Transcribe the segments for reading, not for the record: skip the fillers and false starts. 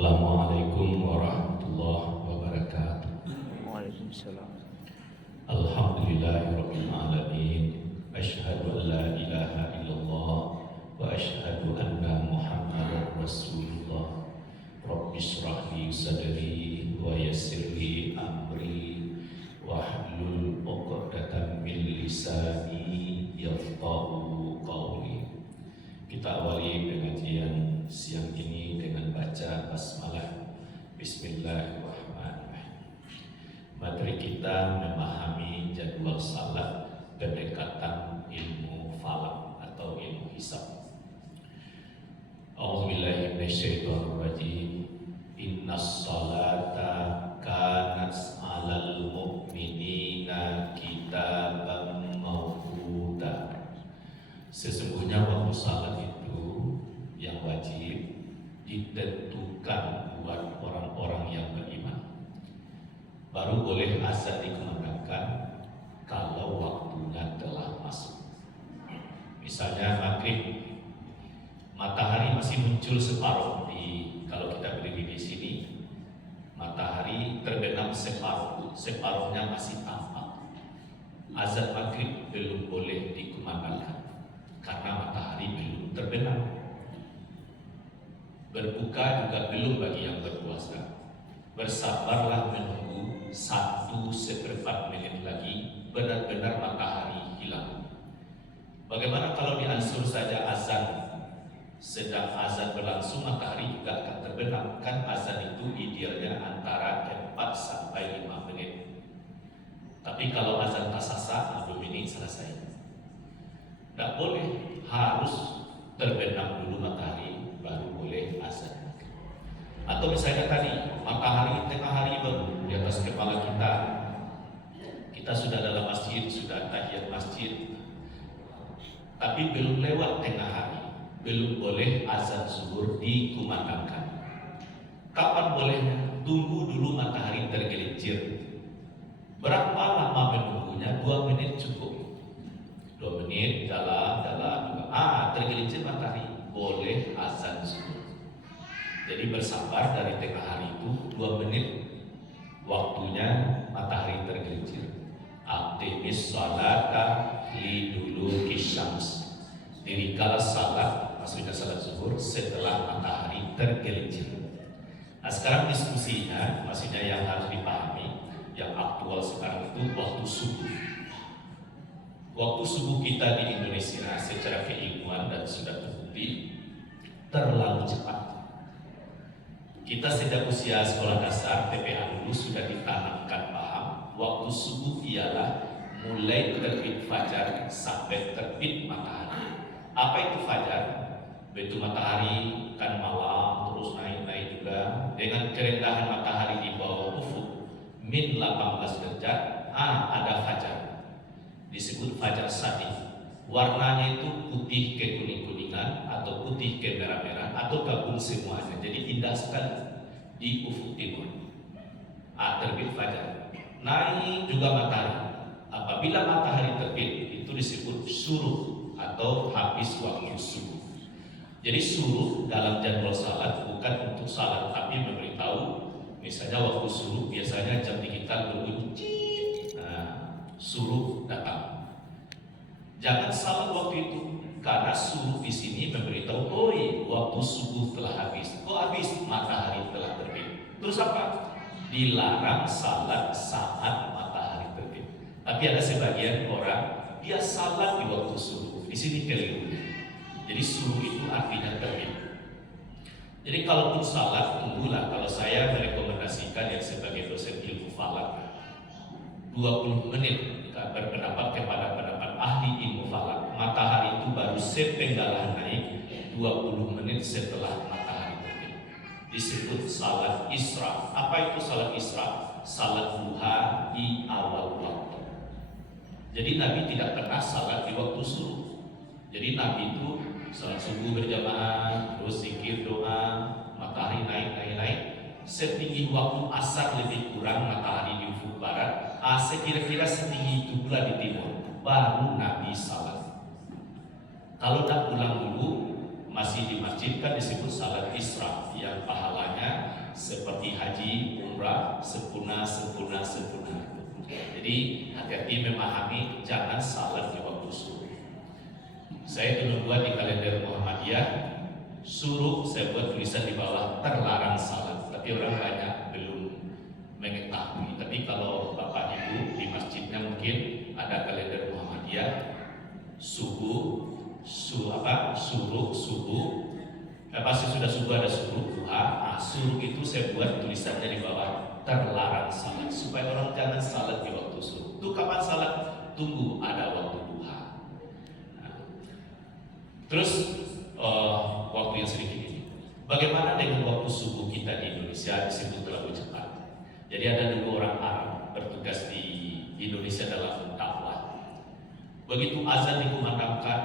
Assalamualaikum warahmatullahi wabarakatuh. Waalaikumsalam. Alhamdulillahirabbil alamin. Asyhadu an la ilaha illallah wa asyhadu anna Muhammadar Rasulullah. Rabbi shrah li sadri wa yassir li amri wahlul 'uqdatam min lisani yafqahu qawli. Kita awali pengajian siang ini dengan baca basmalah. Bismillahirrahmanirrahim. Materi kita memahami jadwal salat pendekatan ilmu falak atau ilmu hisab. A'udzubillahi minasyaitonirrajim. Innas salata kanat 'alal mu'minina kitaban mawquta. Sesungguhnya waktu salat itu yang wajib ditentukan buat orang-orang yang beriman. Baru boleh azan dikumandangkan kalau waktunya telah masuk. Misalnya maghrib, matahari masih muncul separuh kalau kita berdiri di sini, matahari terbenam separuhnya masih tampak. Azan maghrib belum boleh dikumandangkan karena matahari belum terbenam. Berbuka juga belum bagi yang berpuasa. Bersabarlah menunggu 1/4 menit lagi benar-benar matahari hilang. Bagaimana kalau diansur saja azan, sedang azan berlangsung matahari juga akan terbenam? Kan azan itu idealnya antara 4 sampai 5 menit. Tapi kalau azan tasasa 2 menit selesai. Tidak boleh, harus terbenam dulu matahari baru boleh azan. Atau misalnya tadi matahari tengah hari baru di atas kepala kita sudah dalam masjid, sudah tahiyat masjid, tapi belum lewat tengah hari, belum boleh azan zuhur dikumandangkan. Kapan bolehnya? Tunggu dulu matahari tergelincir. Berapa lama menunggunya? 2 menit cukup. 2 menit, jalan juga. Tergelincir matahari, boleh azan zuhur. Jadi bersabar dari tengah hari itu 2 menit, waktunya matahari tergelincir. Aqimis sholata liduluki syams. Dirikanlah salat, maksudnya salat zuhur, setelah matahari tergelincir. Nah sekarang diskusinya, maksudnya yang harus dipahami, yang aktual sekarang itu waktu subuh. Waktu subuh kita di Indonesia secara keilmuan dan sudah terbukti terlalu cepat. Kita sejak usia sekolah dasar TPA dulu sudah ditanamkan paham waktu subuh ialah mulai terbit fajar sampai terbit matahari. Apa itu fajar? Begitu matahari kan malam terus naik juga dengan kerendahan matahari di bawah ufuk min 18 derajat, ada fajar. Disebut fajar sadiq. Warnanya itu putih ke kuning-kuningan atau putih ke merah-merah atau gabung semuanya. Jadi indah sekali di ufuk timur. Terbit fajar. Naik juga matahari. Apabila matahari terbit itu disebut syuruk atau habis waktu subuh. Jadi syuruk dalam jadwal salat bukan untuk salat tapi memberitahu misalnya waktu syuruk biasanya jam digital berbunyi. Suruh datang. Jangan salah waktu itu karena suruh di sini memberitahu, waktu subuh telah habis. Habis? Matahari telah terbit. Terus apa? Dilarang salat saat matahari terbit. Tapi ada sebagian orang dia salat di waktu subuh. Di sini keliru. Jadi subuh itu artinya terbit. Jadi kalaupun salat tunggulah. Kalau saya merekomendasikan yang sebagai dosen ilmu falak 20 menit berpendapat kepada pendapat ahli ilmu falak, matahari itu baru sepenggalah naik 20 menit setelah matahari terbit. Disebut salat isra. Apa itu salat isra? Salat duha di awal waktu. Jadi Nabi tidak pernah salat di waktu subuh. Jadi Nabi itu salat subuh berjamaah, terus zikir doa, matahari naik. Setinggi waktu asar lebih kurang matahari di ufuk barat, sekira-kira setinggi itu pula di timur, baru Nabi salat. Kalau tak pulang dulu, masih di masjid kan disebut salat Isra yang pahalanya seperti haji, umrah, sempurna. Jadi hati-hati memahami, jangan salat di waktu subuh. Saya dulu buat di kalender Muhammadiyah, suruh saya buat tulisan di bawah terlarang salat, tapi orang banyak belum mengetahui. Tapi kalau Bapak Ibu di masjidnya mungkin ada kalender Muhammadiyah, subuh, pasti sudah subuh ada subuh duha. Nah, suruh itu saya buat tulisannya di bawah terlarang salat, supaya orang jangan salat di waktu subuh. Itu kapan salat? Tunggu ada waktu duha. Nah, terus waktu yang sedikit ini, bagaimana dengan waktu subuh kita di Indonesia disebut terlalu cepat? Jadi ada dulu orang Arab bertugas di Indonesia dalam dakwah. Begitu azan dikumandangkan,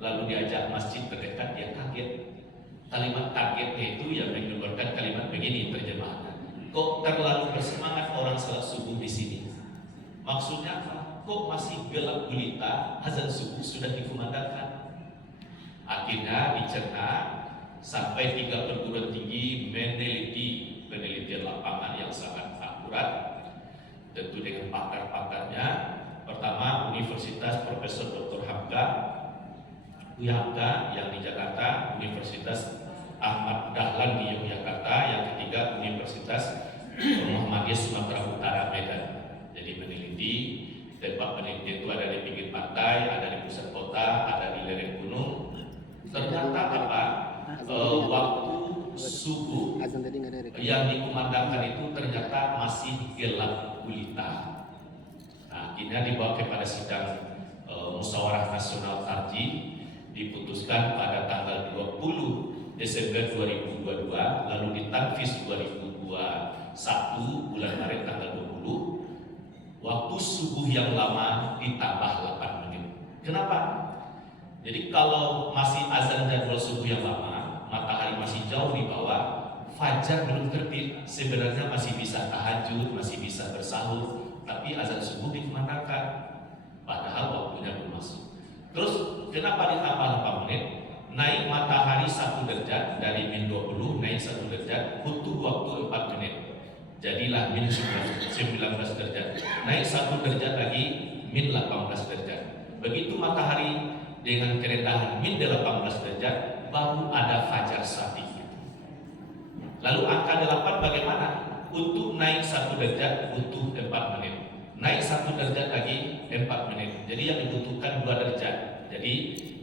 lalu diajak masjid terdekat, dia kaget. Kalimat kagetnya itu yang mengeluarkan kalimat begini terjemahannya. Kok terlalu bersemangat orang salat subuh di sini? Maksudnya apa? Kok masih gelap gulita, azan subuh sudah dikumandangkan? Akhirnya dicerna sampai 3 perguruan tinggi meneliti penelitian lapangan yang sangat akurat, tentu dengan pakar-pakarnya. Pertama, Universitas Profesor Dr. Hamka yang di Jakarta, Universitas Ahmad Dahlan di Yogyakarta, yang ketiga Universitas Muhammadiyah Sumatera Utara Medan. Jadi meneliti, tempat penelitian itu ada di pinggir pantai, ada di pusat kota, ada di lereng gunung. Ternyata apa? Waktu subuh yang dikumandangkan itu ternyata masih gelap gulita. Nah, akhirnya dibawa kepada sidang musyawarah nasional tarjih, diputuskan pada tanggal 20 Desember 2022, lalu ditanfis 2021 bulan Maret tanggal 20, waktu subuh yang lama ditambah 8 menit. Kenapa? Jadi kalau masih azan jadwal subuh yang lama, matahari masih jauh di bawah, fajar belum terbit, sebenarnya masih bisa tahajud, masih bisa bersahur, tapi azan subuh dikumandangkan, padahal waktunya belum masuk. Terus kenapa ditambah 8 menit? Naik matahari 1 derajat dari min 20 naik 1 derajat butuh waktu 4 menit. Jadilah min 19 derajat. Naik 1 derajat lagi min 18 derajat. Begitu matahari dengan kerendahan min 18 derajat baru ada fajar satik. Lalu angka 8 bagaimana? Untuk naik 1 derajat butuh 4 menit. Naik 1 derajat lagi 4 menit. Jadi yang dibutuhkan 2 derajat. Jadi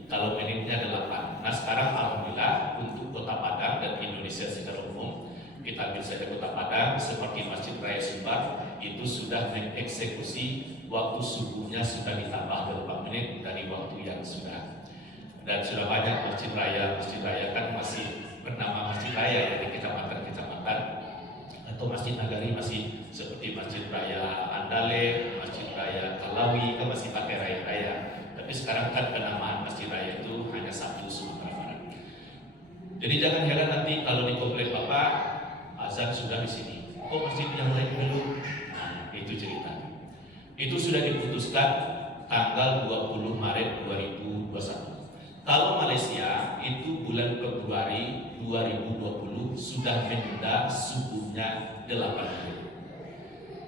kalau menitnya 8. Nah sekarang alhamdulillah untuk Kota Padang dan Indonesia secara umum, kita ambil saja Kota Padang seperti Masjid Raya Sumbar itu sudah mengeksekusi waktu subuhnya sudah ditambah 4 menit dari waktu yang sudah. Dan sudah banyak masjid raya kan masih bernama Masjid Raya di kecamatan-kecamatan, atau Masjid Nagari masih seperti Masjid Raya Andale, Masjid Raya Kalawi kan masih pakai raya-raya. Tapi sekarang kan penamaan Masjid Raya itu hanya 1 Sumatera Barat. Jadi jangan heran nanti kalau di komplek Bapak azan sudah di sini, kok masjid yang lain belum? Nah, itu ceritanya. Itu sudah diputuskan tanggal 20 Maret 2021. Kalau Malaysia itu bulan Februari 2020 sudah menunda subuhnya 8 menit.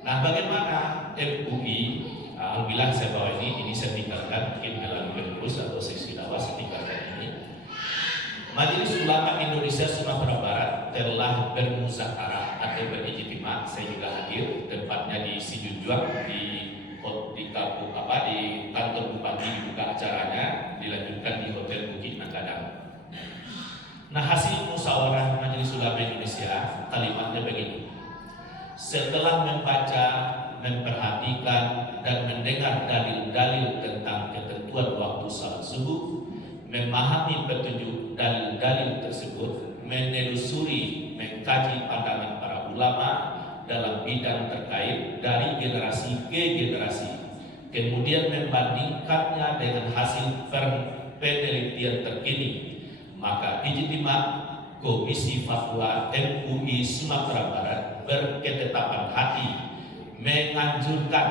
Nah, bagaimana MUI? Alhamdulillah saya bawa ini saya tinggalkan mungkin dalam pengurus atau seksi dakwah saya tinggalkan ini. Majelis Ulama Indonesia Sumatera Barat telah bermuzakarah atau berijtima, saya juga hadir, tempatnya di Sijunjuang di kantor bupati dibuka acaranya, dilanjutkan di Hotel Bukit Nanggadang. Nah hasil musyawarah Majelis Ulama Indonesia kalimatnya begini: setelah membaca, memperhatikan dan mendengar dalil-dalil tentang ketentuan waktu salat subuh, memahami petunjuk dalil-dalil tersebut, menelusuri, mengkaji pandangan para ulama dalam bidang terkait dari generasi ke generasi, kemudian membandingkannya dengan hasil penelitian terkini, maka ijtima Komisi Fatwa MUI Sumatera Barat berketetapan hati menganjurkan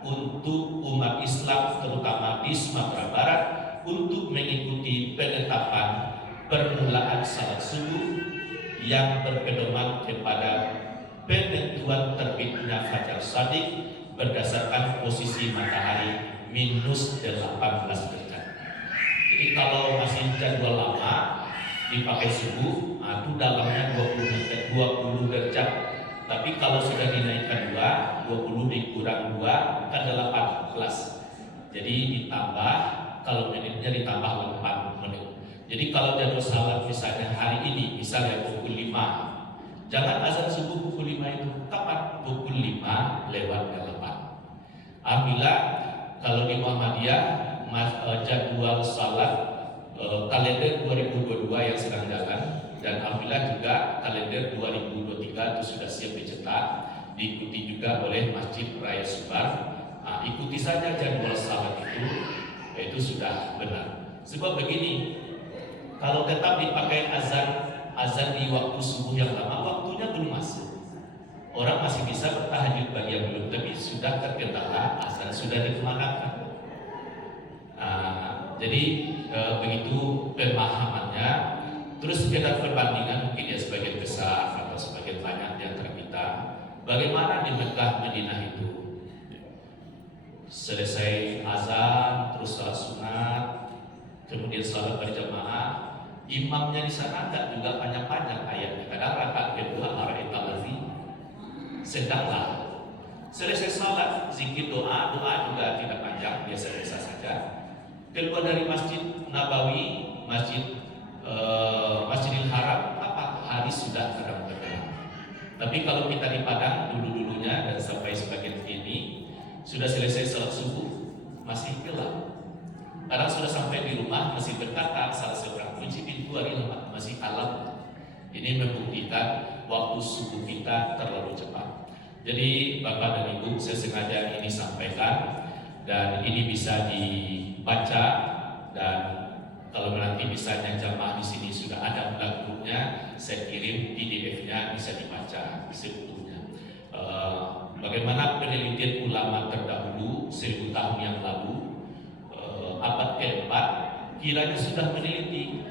untuk umat Islam terutama di Sumatera Barat untuk mengikuti penetapan permulaan salat subuh yang berpedoman kepada penentuan terbitnya fajar shadiq berdasarkan posisi matahari minus 18 derajat. Jadi kalau masih jadwal lama dipakai subuh, itu dalamnya 20 derajat. Tapi kalau sudah dinaikkan 20 dikurang 2 kan 18. Jadi ditambah, kalau menitnya ditambah 8 menit. Jadi kalau jadwal salat misalnya hari ini, misalnya pukul 5, jangan azan subuh pukul 5 itu. Kapan? Pukul 5 lewat 8. Alhamdulillah kalau di Muhammadiyah jadwal salat kalender 2022 yang sedang jalan, dan alhamdulillah juga kalender 2023 itu sudah siap dicetak, diikuti juga oleh Masjid Raya Sumbar. Ikuti saja jadwal salat itu sudah benar. Sebab begini, kalau tetap dipakai azan di waktu subuh yang lama, waktunya belum masuk. Orang masih bisa bertahajud bagi yang belum, tapi sudah terkendala azan, sudah dikemanakan. Jadi begitu pemahamannya. Terus sekedar perbandingan mungkin ya sebagian besar atau sebagian banyak di antara kita, bagaimana di Mekah Madinah itu selesai azan terus salat sunat, kemudian salat berjamaah, imamnya di sana enggak juga panjang-panjang ayatnya, kadang rakaat kedua ara'aital ladzi, sedanglah selesai salat zikir doa juga tidak panjang, biasa-biasa saja. Keluar dari Masjid Nabawi, Masjidil Haram, hari sudah terang-terang. Tapi kalau kita di Padang dulu-dulunya dan sampai sebagian ini sudah selesai salat subuh masih gelap. Kadang sudah sampai di rumah masih berkata salah seorang kunci pintu hari lemah masih alam. Ini membuktikan waktu subuh kita terlalu cepat. Jadi Bapak dan Ibu, saya sengaja ini sampaikan dan ini bisa dibaca, dan kalau nanti misalnya jamaah di sini sudah ada grupnya, saya kirim PDF-nya bisa dibaca seutuhnya. Bagaimana penelitian ulama terdahulu 1000 tahun yang lalu, abad keempat, kiranya sudah meneliti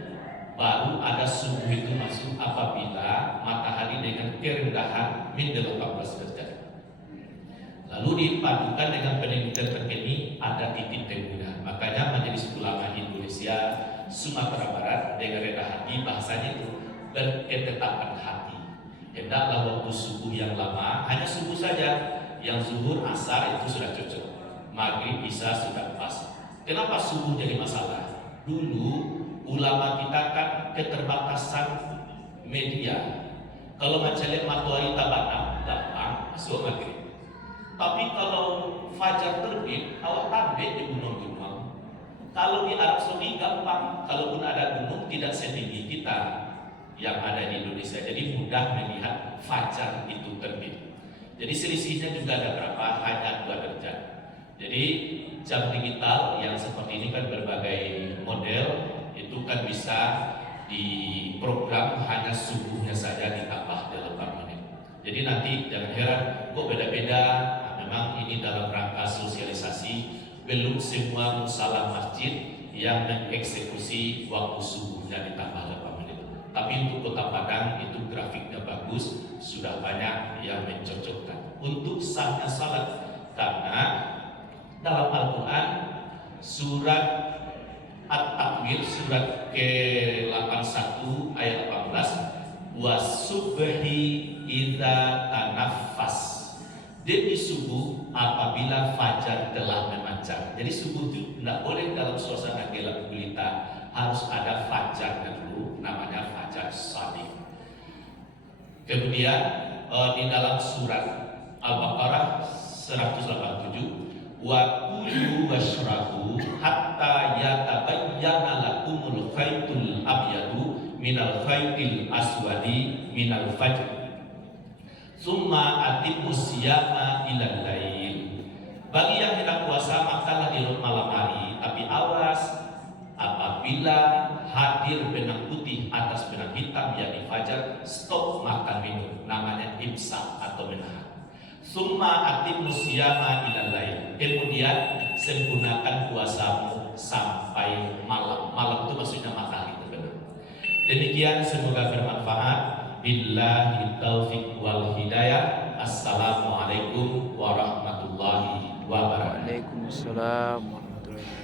baru ada subuh itu masuk apabila matahari dengan kerendahan min 18 derajat. Lalu dipadukan dengan penelitian terkini ada titik temunya. Makanya Majelis Ulama Indonesia Sumatera Barat dengan rendah hati bahasanya itu berketetapan hati. Hendaklah waktu subuh yang lama hanya subuh saja, yang zuhur asar itu sudah cocok, maghrib isya sudah pas. Kenapa subuh jadi masalah? Dulu ulama kita kan keterbatasan media. Kalau mencari matahari tabana gampang masuk maghrib. Tapi kalau fajar terbit, awak tampil di gunung-gunung. Kalau di Arab Saudi gampang, kalaupun ada gunung tidak setinggi kita yang ada di Indonesia, jadi mudah melihat fajar itu terbit. Jadi selisihnya juga ada berapa? Hanya 2 derajat. Jadi jam digital yang seperti ini kan berbagai model, itu kan bisa diprogram hanya subuhnya saja ditambah 8 menit. Jadi nanti jangan heran kok beda-beda. Memang ini dalam rangka sosialisasi, belum semua musala masjid yang mengeksekusi waktu subuhnya ditambah 8 menit. Tapi untuk Kota Padang itu grafiknya bagus, sudah banyak yang mencocokkan untuk sahnya salat, karena dalam Al-Quran surat At-Takwir surat ke-81 ayat 18, wasubhi idza tanaffas. Jadi subuh apabila fajar telah memancar. Jadi subuh itu tidak boleh dalam suasana gelap gulita, harus ada fajarnya dulu, namanya fajar shadiq. Kemudian di dalam surat Al-Baqarah 187, wa kulu washrabu hatta yatabayyana lakumul khaytul abyadu minal khaytil aswadi minal fajr. Summa atimmu siyama ilal lail. Bagi yang hendak puasa makanlah di malam hari, tapi awas apabila hadir benang putih atas benang hitam yakni fajar, stop makan minum, namanya imsak atau menahan. Summa atimmu siyama ilal lail. Kemudian sempurnakan puasamu sampai malam. Malam itu maksudnya matahari terbenam. Demikian semoga bermanfaat. Billahi taufiq wal hidayah. Assalamualaikum warahmatullahi wabarakatuh. Waalaikumsalam.